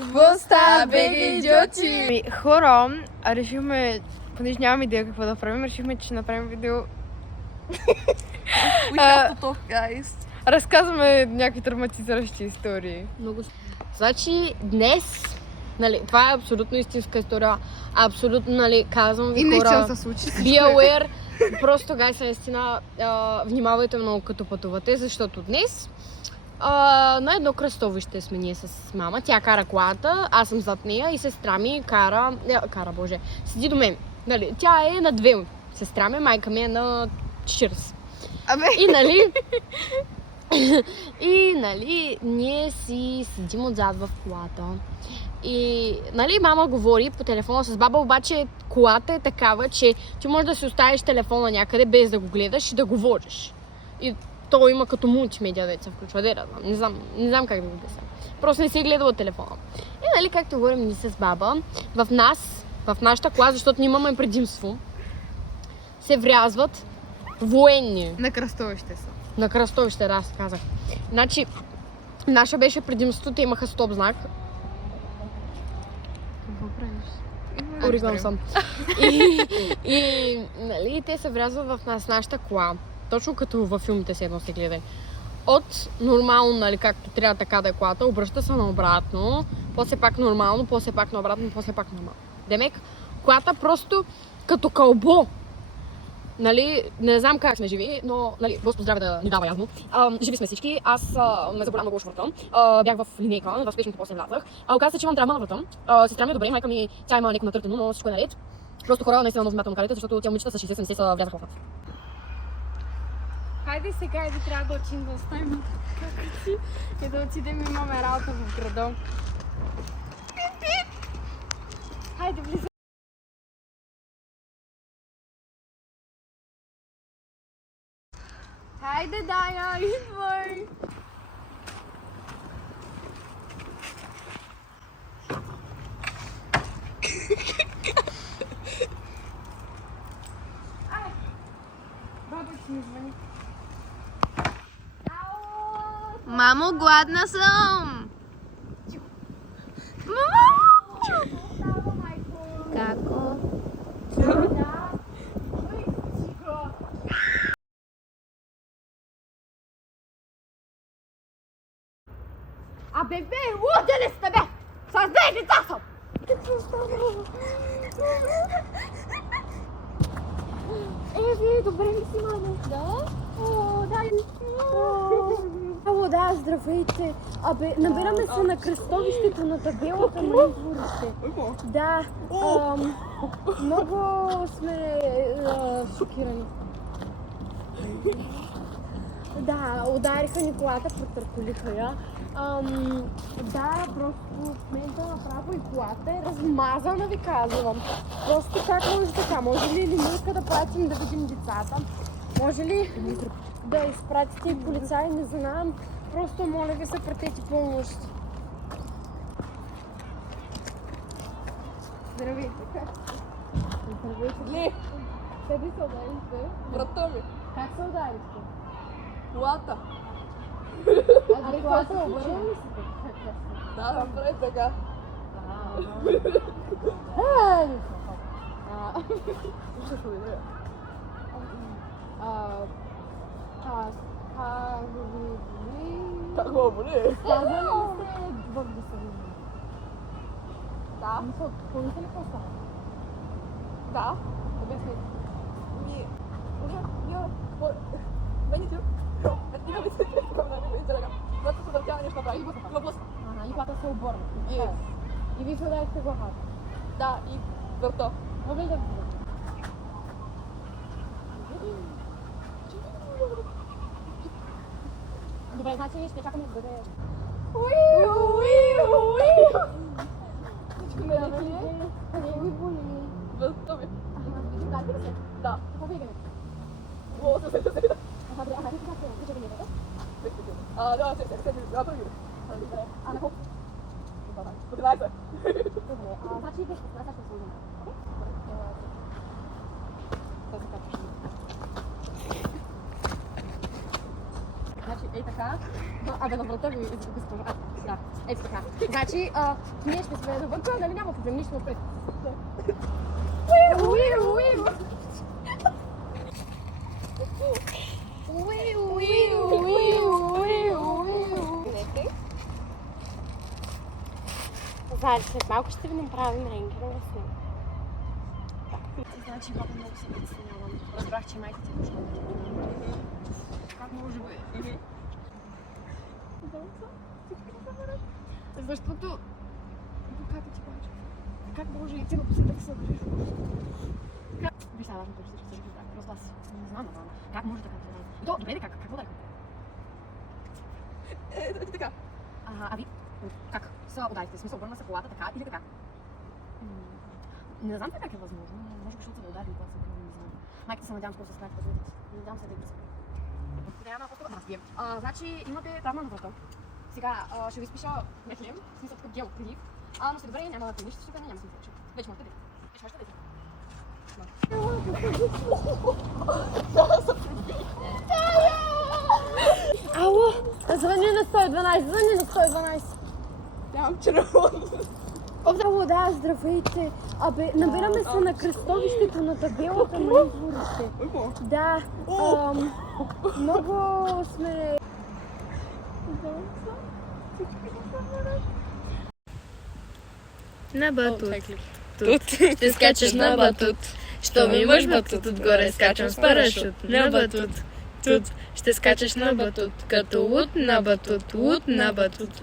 Какво става, беги, идиоти? Хора, решихме, понеже нямаме идея какво да правим, решихме, че ще направим видео. We have to talk, guys. Разказваме някакви травматизиращи истории. Много. Значи днес, нали, това е абсолютно истинска история. Абсолютно, нали, казвам ви, И наистина хора, се случи. be aware. Просто, гайс, наистина, внимавайте много като пътувате, защото днес на едно кръстовище сме ние с мама. Тя кара колата, аз съм зад нея и сестра ми седи до мен. Нали, тя е на 2. Сестра ми, майка ми е на 40. Абе, И нали, ние си седим отзад в колата. И нали, мама говори по телефона с баба, обаче колата е такава, че ти можеш да си оставиш телефона някъде без да го гледаш и да говориш. И то има като мултимедиа, да се включва. Не знам как да го обясня. Просто не си гледала телефона. И нали, както говорим ние с баба, в нашата кола, защото ние имаме предимство, се врязват военни. на кръстовище са. На кръстовище, да, аз казах. Значи, наша беше предимство, те имаха стоп знак. Какво правиш? Оригам съм. И нали, те се врязват в нашата кола. Точно като във филмите се едно се гледа. От нормално, нали, както трябва така да е колата, обръща се наобратно, после пак нормално, после пак наобратно, после пак нормално. Демек, колата просто като кълбо. Нали, не знам как сме живи, но нали, Господ здраве да ни дава явно. Живи сме всички. Аз ме заболя много лошо врата. Бях в линейка, в спешното после влязах. Оказа се, че имам травма на врата. Сестра ми е добре, майка ми тя има леко натъртено, но всичко е наред. Просто хора наистина много внимателно карайте, защото тя момичета с 60-70 са влязаха в врата. Хайде сега и трябва да учим да оставим какъци и да отидем, имаме работа в града. Хайде, влизай. Хайде, Дая, идвай! Баба ти ми звъни. Мамо, гладна съм! Мамо! Како? Бе, луди ли сте, бе? С 2 деца съм! Какво става? Вие добре ли си, мамо? Да? О, да. Ало, да, здравейте. Набираме се на кръстовището на табелата на изворите. Да, много сме шокирани. Да, удариха ни колата, протърколиха я. Да, просто в момента направо и колата е размазана, ви казвам. Просто как може така? Може ли линейка да пратим да видим децата? Може ли да изпратите и полицаи? Не знам. Просто моля ви се, пратете помощ. Здравейте, как? Здравейте. Ли, Къде се ударихте? врата ми, Как се ударихте? колата. А колата се обърна ли си? Да, направи така. Слушаш ли, не? Как го боли? Казали ли сте в Веселина? Да. Помните ли какво става? Да. Обясни. Венитю. Има ли се когато се дъртява нещо направи, го блъсна. И колата се обърна. Yes. И ви се ударихте главата. Да, и врата. Мога ли да видя? Добре, значи ще чакаме да бъде... Всичко не е ли? Къде ви боли? Врата ми. Ударите ли се? Да. Какво бегаме? О, се. Добре, хайде сега се отключа винетата. Да, се. Да, първи. Добре, на колко? Подинай се. Добре, значи виж, аз ще сложим. Значи, ей така. Абе, на врата ви изпълня. Да, ето така. Значи, ние ще сме навънка, нали няма проблем, ние ще напред. Значи, след малко ще ви направим рентгенова снимка. Значи, папа много се притеснявам. Разбрах, че майка ти е нужна. Как може би? Защото... Как ти кажа? Как може и ти да си да се събереш? Виж сега важно, че се разбира. Просто аз не знам, как може така да се разбира? То, добре ли как? Какво да е? Така. А ви? Как? Са ударите? В смисъл, обърна се колата така или така? Не знам как е възможно. Може би, защото са да ударили, когато съм кръвна, не знам. Майките се надявам, че се справят, като видят. Надявам се да ги разпрея. Трябва малко да разбием. Значи, имате травма на врата. Сега ще ви спиша метлем, в смисъл такъв гел крив. Но сте добре, няма да те нищо, няма да се случи. Вече можете да. Вече можете да. Ало! Звъни на 112, звъни на 112. Нямам червон. Ало, да, здравейте. Абе, набираме се на кръстовището на табелата на изворите. Да, много сме... На батут. Тут ще скачаш на батут. Щом имаш батут, отгоре скачам с парашут. На батут. Тут ще скачаш на батут. Като луд на батут, луд на батут.